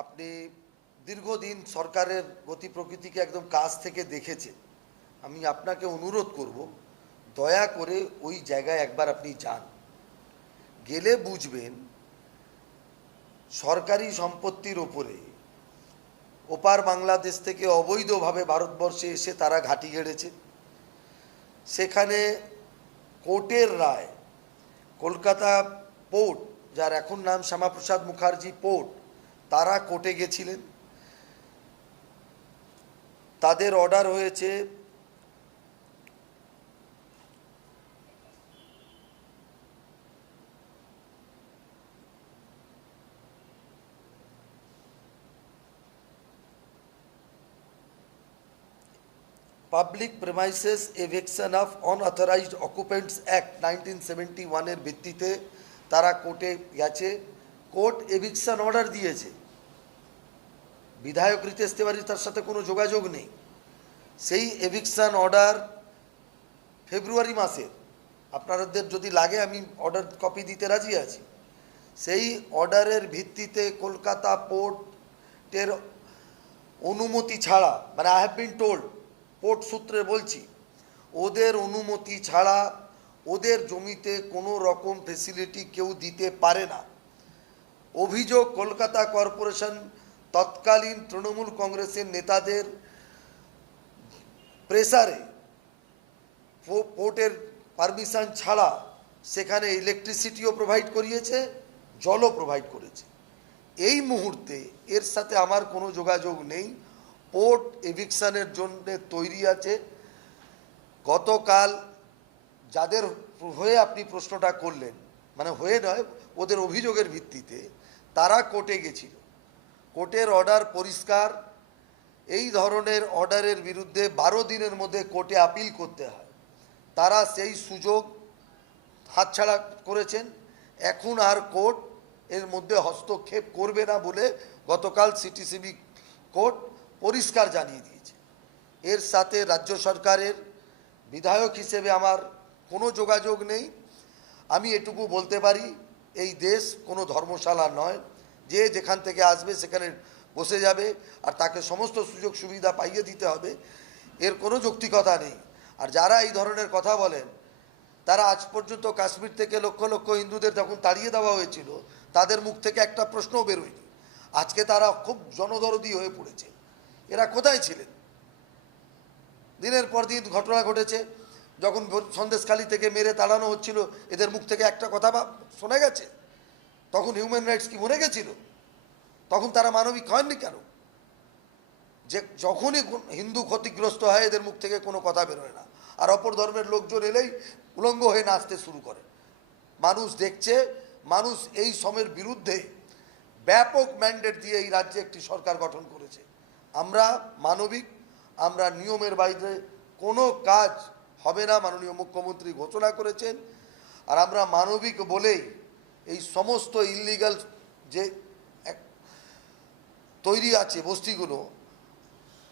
আপনি দীর্ঘদিন সরকারের গতি প্রকৃতিকে একদম কাছ থেকে দেখেছেন। আমি আপনাকে অনুরোধ করব, দয়া করে ওই জায়গায় একবার আপনি যান। গেলে বুঝবেন সরকারি সম্পত্তির ওপরে ওপার বাংলাদেশ থেকে অবৈধভাবে ভারতবর্ষে এসে তারা ঘাঁটি গেড়েছে। সেখানে কোর্টের রায়, কলকাতা পোর্ট, যার এখন নাম শ্যামাপ্রসাদ মুখার্জি পোর্ট, তারা কোর্টে গেছিলেন। তাদের অর্ডার হয়েছে public premises eviction of unauthorised occupants act 1971 এর ভিত্তিতে তারা কোর্টে গেছে। কোর্ট এভিকশন অর্ডার দিয়েছে। বিধায়ক রিতেশ তিওয়ারি তার সাথে কোনো যোগাযোগ নেই। সেই এভিকশন অর্ডার ফেব্রুয়ারি মাসের, আপনাদের যদি লাগে আমি অর্ডার কপি দিতে রাজি আছি। সেই অর্ডারের ভিত্তিতে কলকাতা পোর্টের অনুমতি ছাড়া, মানে I have been told, port সূত্রে বলছি, ওদের অনুমতি ছাড়া ওদের জমিতে কোনো রকম ফেসিলিটি কেউ দিতে পারে না। অভিযোগ কলকাতা কর্পোরেশন তৎকালীন তৃণমূল কংগ্রেসের নেতাদের প্রেসারে পোর্টের পারমিশন ছাড়া সেখানে ইলেকট্রিসিটিও প্রোভাইড করিয়েছে, জলও প্রোভাইড করেছে। এই মুহূর্তে এর সাথে আমার কোনো যোগাযোগ নেই। পোর্ট এভিকশনের জন্য তৈরি আছে। গতকাল যাদের হয়ে আপনি প্রশ্নটা করলেন, মানে হয়ে নয়, ওদের অভিযোগের ভিত্তিতে তারা কোর্টে গেছিল। কোর্টের অর্ডার পরিষ্কার। এই ধরনের অর্ডারের বিরুদ্ধে 12 দিনের মধ্যে কোর্টে আপিল করতে হয়। তারা সেই সুযোগ হাতছাড়া করেছেন। এখন আর কোর্ট এর মধ্যে হস্তক্ষেপ করবে না বলে গতকাল সিটিসিবি কোর্ট পরিষ্কার জানিয়ে দিয়েছে। এর সাথে রাজ্য সরকারের বিধায়ক হিসেবে আমার কোনো যোগাযোগ নেই। আমি এটুকু বলতে পারি, এই দেশ কোনো ধর্মশালা নয়। যে যেখান থেকে আসবে সেখানে বসে যাবে আর তাকে সমস্ত সুযোগ সুবিধা পাইয়ে দিতে হবে, এর কোনো যৌক্তিকতা নেই। আর যারা এই ধরনের কথা বলেন, তারা আজ পর্যন্ত কাশ্মীর থেকে লক্ষ লক্ষ হিন্দুদের যখন তাড়িয়ে দেওয়া হয়েছিল, তাদের মুখ থেকে একটা প্রশ্নও বেরোয়নি। আজকে তারা খুব জনদরদি হয়ে পড়েছে। এরা কোথায় ছিলেন? দিনের পর দিন ঘটনা ঘটেছে। যখন সন্দেশখালী থেকে মেরে তাড়ানো হচ্ছিল, এদের মুখ থেকে একটা কথা শোনা গেছে? তখন হিউম্যান রাইটস কি মরে গেছিল? তখন তারা মানবিক হয়নি কেন? যে যখনই হিন্দু ক্ষতিগ্রস্ত হয়, এদের মুখ থেকে কোনো কথা বেরোয় না। আর অপর ধর্মের লোকজন এলেই উলঙ্গ হয়ে নাচতে শুরু করে। মানুষ দেখছে। মানুষ এই সময়ের বিরুদ্ধে ব্যাপক ম্যান্ডেট দিয়ে এই রাজ্যে একটি সরকার গঠন করেছে। আমরা মানবিক, আমরা নিয়মের বাইরে কোনো কাজ হবে না, মাননীয় মুখ্যমন্ত্রী ঘোষণা করেছেন। আর আমরা মানবিক বলেই এই সমস্ত ইললিগাল যে তৈরি আছে বস্তিগুলো,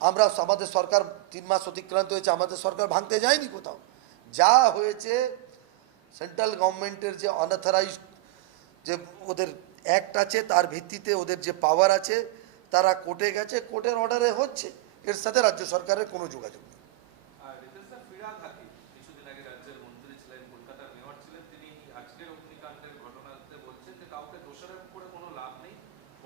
আমরা আমাদের সরকার 3 মাস অতিক্রান্ত হয়েছে, আমাদের সরকার ভাঙতে যায়নি কোথাও। যা হয়েছে সেন্ট্রাল গভর্নমেন্টের যে অনঅথরাইজড যে ওদের অ্যাক্ট আছে, তার ভিত্তিতে ওদের যে পাওয়ার আছে, তারা কোর্টে গেছে, কোর্টের অর্ডারে হচ্ছে। এর সাথে রাজ্য সরকারের কোনো যোগাযোগ নেই।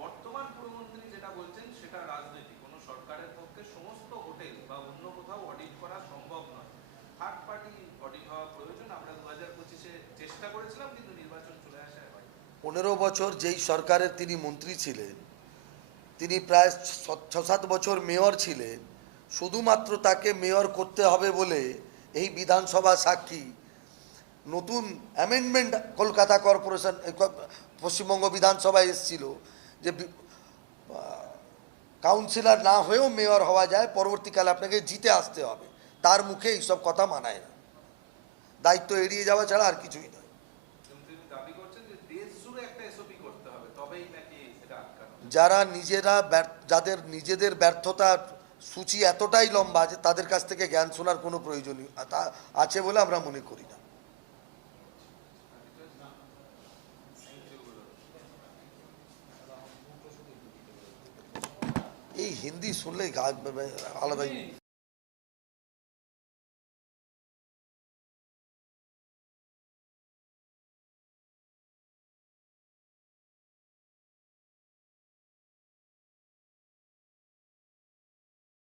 বর্তমান পুরমন্ত্রী যেটা বলছেন সেটা রাজনীতি। কোনো সরকারের পক্ষে সমস্ত হোটেল বা অন্য কোথাও অডিট করা সম্ভব নয়। থার্ড পার্টি অডিট হওয়া প্রয়োজন। আমরা 2025-এ চেষ্টা করেছিলাম, কিন্তু নির্বাচন চলে আসায় হয়। 15 বছর যেই সরকারের তিনি মন্ত্রী ছিলেন, তিনি প্রায় 6-7 বছর মেয়র ছিলেন। শুধুমাত্র তাকে মেয়র করতে হবে বলে এই বিধানসভা সাক্ষী নতুন অ্যামেন্ডমেন্ট কলকাতা কর্পোরেশন পশ্চিমবঙ্গ বিধানসভায় এসেছিল যে কাউন্সিলর না হয়েও মেয়র হওয়া যায়, পরবর্তীকালে আপনাকে জিতে আসতে হবে। তার মুখে এইসব কথা মানায় না। দায়িত্ব এড়িয়ে যাওয়া ছাড়া আর কিছুই নয়। যারা নিজেরা যাদের নিজেদের ব্যর্থতার সূচি এতটাই লম্বা যে তাদের কাছ থেকে জ্ঞান শোনার কোনো প্রয়োজনীয় আছে বলে আমরা মনে করি না। এই হিন্দি শুনলেই আলাদাই